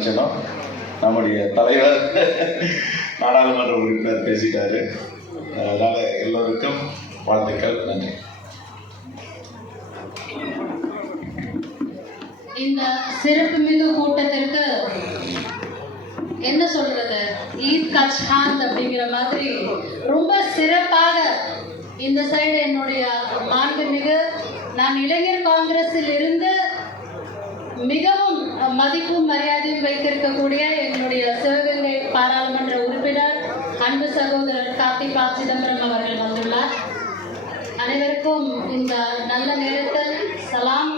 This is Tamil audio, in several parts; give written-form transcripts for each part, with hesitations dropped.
நினைச்சனோ நம்முடைய தலைவர் நாடாளுமன்ற உறுப்பினர் பேசிட்டாரு. அதனால எல்லோருக்கும் வாழ்த்துக்கள். நன்றி. இந்த சிறப்புமிகு கூட்டத்திற்கு என்ன சொல்றது, ஈத் கா சாந்த் அப்படிங்கிற மாதிரி ரொம்ப சிறப்பாக இந்த சைடு என்னுடைய மாண்புமிகு நான் இளைஞர் காங்கிரஸில் இருந்து மிகவும் மதிப்பும் மரியாதையும் வைத்திருக்கக்கூடிய என்னுடைய சிவகங்கை பாராளுமன்ற உறுப்பினர் அன்பு சகோதரர் கார்த்தி பா சிதம்பரம் அவர்கள் வந்துள்ளார். அனைவருக்கும் இந்த நல்ல நேரத்தில் சலாம்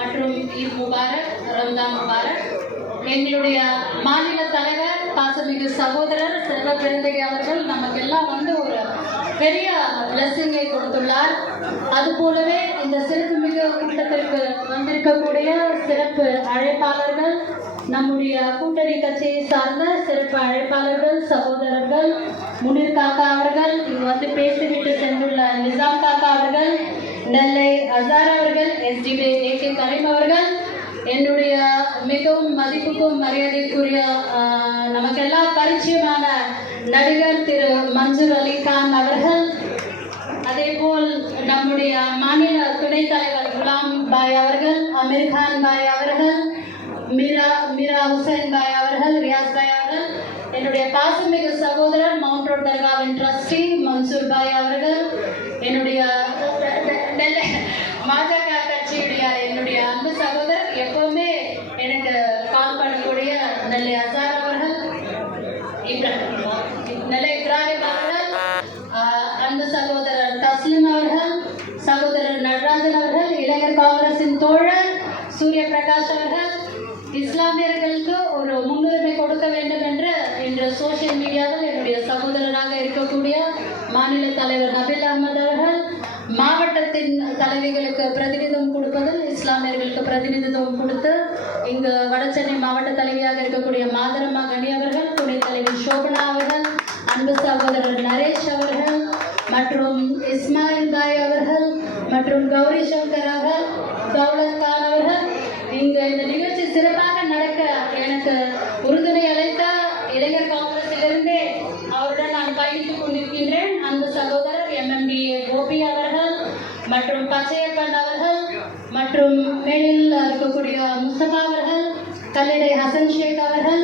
மற்றும் ஈத் முபாரக், ரம்ஜான் முபாரக். எங்களுடைய மாநில தலைவர் பாசமிகு சகோதரர் செல்வ பிறந்தகை அவர்கள் நமக்கெல்லாம் வந்து ஒரு பெரிய பிளஸிங்கை கொடுத்துள்ளார். அது போலவே இந்த சிறப்புமிகு கூட்டத்திற்கு வந்திருக்கக்கூடிய சிறப்பு அழைப்பாளர்கள், நம்முடைய கூட்டணி கட்சியை சார்ந்த சிறப்பு அழைப்பாளர்கள் சகோதரர்கள், முனீர் காக்கா அவர்கள், இங்கு வந்து பேசிவிட்டு சென்றுள்ள நிசாம் காக்கா அவர்கள், நெல்லை அசார் அவர்கள், SDB AK கரீம் அவர்கள், என்னுடைய மிகவும் மதிப்புக்கும் மரியாதைக்குரிய நமக்கெல்லாம் பரிச்சயமான நடிகர் திரு மன்சூர் அலி கான் அவர்கள், அதேபோல் நம்முடைய மாநில துணைத் தலைவர் குலாம் பாய் அவர்கள், அமீர் கான் பாய் அவர்கள், மீரா ஹுசைன் பாய் அவர்கள், ரியாஸ் பாய் அவர்கள், என்னுடைய பாசமிகு சகோதரர் மவுண்ட் ரோட் தர்காவின் ட்ரஸ்டி மன்சூர் பாய் அவர்கள், என்னுடைய பாஜக கட்சியுடைய என்னுடைய அன்பு சகோதரர் எப்பவுமே எனக்கு கால் பண்ணக்கூடிய நெல்லை அசார் அவர்கள், நெல்லை இப்ராஹிம் அவர்கள், அன்பு சகோதரர் தஸ்லிம் அவர்கள், சகோதரர் நடராஜன் அவர்கள், இளைஞர் காங்கிரசின் தோழர் சூரிய பிரகாஷ் அவர்கள், இஸ்லாமியர்களுக்கு ஒரு முன்னுரிமை கொடுக்க வேண்டும் என்று இன்று சோசியல் மீடியாவில் என்னுடைய சகோதரராக இருக்கக்கூடிய மாநில தலைவர் நபீல் அகமது அவர்கள், மாவட்டத்தின் தலைவிகளுக்கு பிரதிநிதித்துவம் கொடுப்பதில் இஸ்லாமியர்களுக்கு பிரதிநிதித்துவம் கொடுத்து இங்கு வடசென்னை மாவட்ட தலைவியாக இருக்கக்கூடிய மாதரம்மா கனி அவர்கள், துணைத் தலைவி சோபனா அவர்கள், அன்பு சகோதரர் நரேஷ் அவர்கள் மற்றும் இஸ்மாயில் பாய் அவர்கள் மற்றும் கௌரி சங்கர் அவர்கள், தௌலத் கான் அவர்கள், இங்கு இந்த நிகழ்ச்சி சிறப்பாக நடக்க எனக்கு உறுதுணை அளித்த இளைஞர் காங்கிரசிலிருந்தே அவருடன் நான் பயணித்துக் கொண்டிருக்கின்றேன் அன்பு சகோதரர் MMDA கோபி அவர்கள் மற்றும் பச்சையப்பன் அவர்கள் மற்றும் மேலில் இருக்கக்கூடிய முஸ்தபா அவர்கள், கல்லடை ஹசன் ஷேக் அவர்கள்,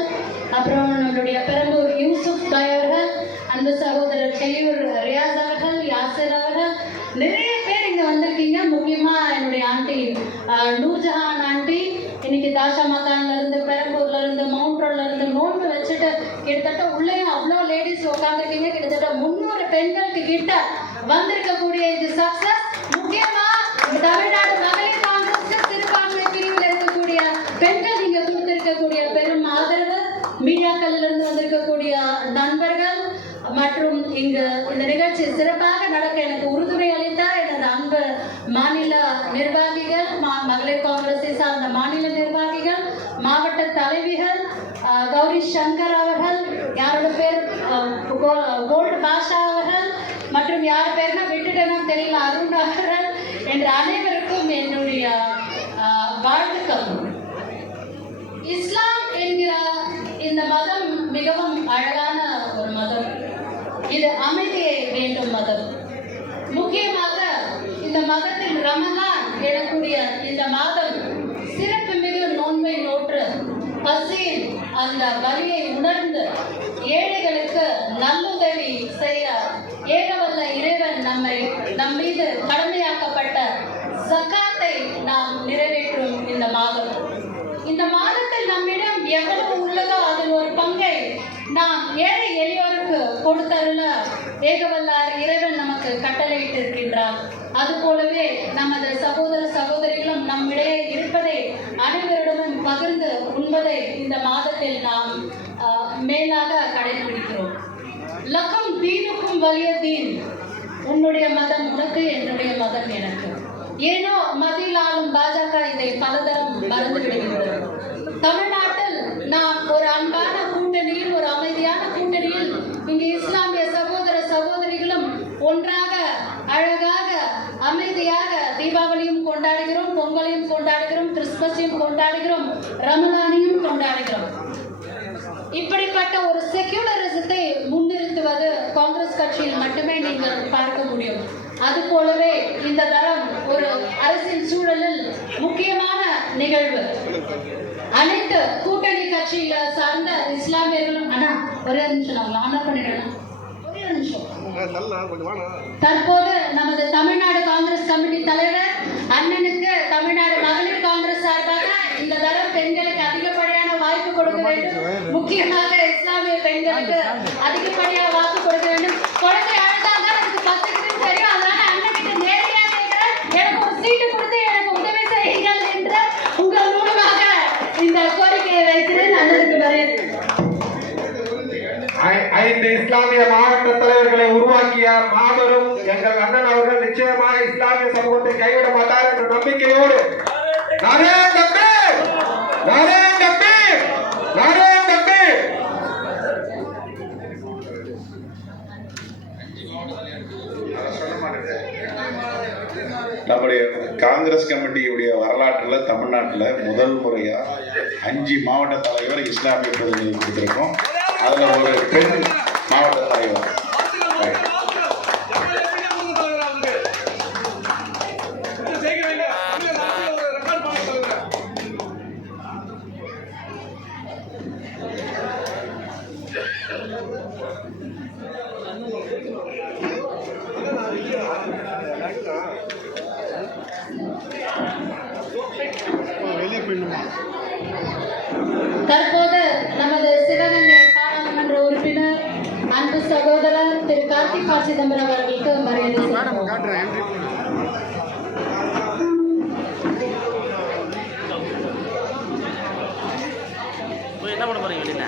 அப்புறம் நம்மளுடைய பெரம்பூர் யூசுப் பாய் அவர்கள், அன்பு சகோதரர் செய்யூர் ரியாஸ் அவர்கள், யாசிர் அவர்கள், நிறைய பேர் இங்க வந்திருக்கீங்க. முக்கியமா என்னுடைய ஆண்டி நூர்ஜஹான் ஆண்டி இன்னைக்கு தாஷா மக்கான்ல இருந்து, பெரம்பூர்ல இருந்து, மவுண்ட் ரோட்ல இருந்து நோன்பு வச்சுட்டு கிட்டத்தட்ட உள்ளே அவ்வளோ லேடிஸ் உட்காந்துருக்கீங்க. கிட்டத்தட்ட 300 பெண்களுக்கு கிட்ட வந்திருக்கக்கூடிய இந்த சக்சஸ் முக்கியமா தமிழ்நாடு மகளிர் காங்கிரஸ் சிறுபான்மை பிரிவில் இருக்கக்கூடிய பெண்கள் நீங்க கொடுத்திருக்கக்கூடிய பெரும் ஆதரவு, மீடியாக்கள்ல இருந்து வந்திருக்கக்கூடிய நண்பர்கள் மற்றும் இங்கு இந்த நிகழ்ச்சி சிறப்பாக நடக்க எனக்கு உறுதுணை அளித்தார் எனது அன்பு மாநில நிர்வாகிகள், மகளிர் காங்கிரஸை சார்ந்த மாநில நிர்வாகிகள், மாவட்ட தலைவிகள், கௌரி சங்கர் அவர்கள், யாரோட பேர் கோல்டு பாஷா அவர்கள் மற்றும் யார் பேர்னா விட்டுட்டேன்னா தெரியல, அருண் அவர்கள் என்ற அனைவருக்கும் என்னுடைய வாழ்த்துக்கள். இஸ்லாம் என்கிற இந்த மதம் மிகவும் அழகான ஒரு மதம். இது அமைதியை வேண்டும் மதம். முக்கியமாக இந்த மதத்தில் ரமலான் எனக்கூடிய இந்த மாதம் சிறப்பு மிகு நோன்பை நோற்று பசியின் அந்த வலியை உணர்ந்து ஏழைகளுக்கு நல்லுதவி செய்ய ஏகவல்ல இறைவன் நம் மீது கடமையாக்கப்பட்ட ஜகாத்தை நாம் நிறைவேற்றும் இந்த மாதம். இந்த மாதத்தில் நம்மிடம் எவ்வளவு உள்ளதோ அதில் ஒரு பங்கை நாம் ஏழை எளியோருக்கு கொடுத்தருள ஏகவல்லார் இறைவன் நமக்கு கட்டளையிட்டு இருக்கின்றார். அது போலவே நமது சகோதர சகோதரிகளும் நம்மிடையே இருப்பதை அனைவரிடமும் பகிர்ந்து உண்பதை இந்த மாதத்தில் நாம் மேலாக கடைபிடிக்கிறோம். லக்கம் தீனுக்கும் வலிய தீன், உன்னுடைய மதம் உனக்கு, என்னுடைய மதம் எனக்கு. ஏனோ மதியில் ஆளும் பாஜக இதை பலதரம் மறந்து விடுகிறது. தமிழ்நாட்டில் நாம் ஒரு அன்பான கூட்டணியில், ஒரு அமைதியான கூட்டணியில் இங்கு இஸ்லாமிய சகோதர சகோதரிகளும் ஒன்றாக அழகாக அமைதியாக தீபாவளியும் கொண்டாடுகிறோம், பொங்கலையும் கொண்டாடுகிறோம், கிறிஸ்துமஸையும் கொண்டாடுகிறோம், ரமலானையும் கொண்டாடுகிறோம். ஒரு செக்யூலரிசத்தை முன்னிறுத்துவது காங்கிரஸ் கட்சியில் மட்டுமே நீங்கள் பார்க்க முடியும். அது போலவே இந்த தரம் ஒரு அரசியல் சூழலில் முக்கியமான நிகழ்வு. அனைத்து கூட்டணி கட்சிகளை சார்ந்த இஸ்லாமியர்களும் ஒரே நிமிஷம் நான் ஆனர் பண்ணிடுறேன். ஒரே நிமிஷம். தற்போது நமது தமிழ்நாடு காங்கிரஸ் கமிட்டி தலைவர் அண்ணனுக்கு தமிழ்நாடு மகளிர் காங்கிரஸ் சார்பாக இந்த தரம் பெண்களுக்கு அதிகப்படியான வாய்ப்பு கொடுக்க வேண்டும். முக்கியமாக இஸ்லாமிய பெண்களுக்கு அதிகப்படியாக வாக்கு கொடுக்க வேண்டும். குழந்தை அழுதாங்க அதுக்கு 10 தெரியும். அதனால அண்ணனுக்கு நேரடியாக கேட்கிறேன், எனக்கு ஒரு சீட்டு கொடுத்து எனக்கு உதவி செய்யுங்கள் என்று உங்கள் மூலமாக இந்த கோரிக்கையை வைக்கிறேன். அண்ணனுக்கு வரவேற்கிறேன். 5 இஸ்லாமிய மாவட்ட தலைவர்களை உருவாக்கிய மாபெரும் எங்கள் அண்ணன் அவர்கள் நிச்சயமாக இஸ்லாமிய சமூகத்தை கைவிட மாட்டார் என்ற நம்பிக்கையோடு நாரே தக்பீர், நாரே தக்பீர், நாரே தக்பீர். நம்முடைய காங்கிரஸ் கமிட்டியுடைய வரலாற்றில் தமிழ்நாட்டில் முதல் முறையா 5 மாவட்ட தலைவர் இஸ்லாமிய பிரதிநிதி கொடுத்திருக்கோம். அதுல ஒரு பெண் மாவட்ட தலைவர். தற்போது நமது சிவகங்கை பாராளுமன்ற உறுப்பினர் அன்பு சகோதரர் திரு கார்த்திக் ப. சிதம்பரம் அவர்களுக்கு மரியாதை என்ன பண்ண போறீங்க வெளியில?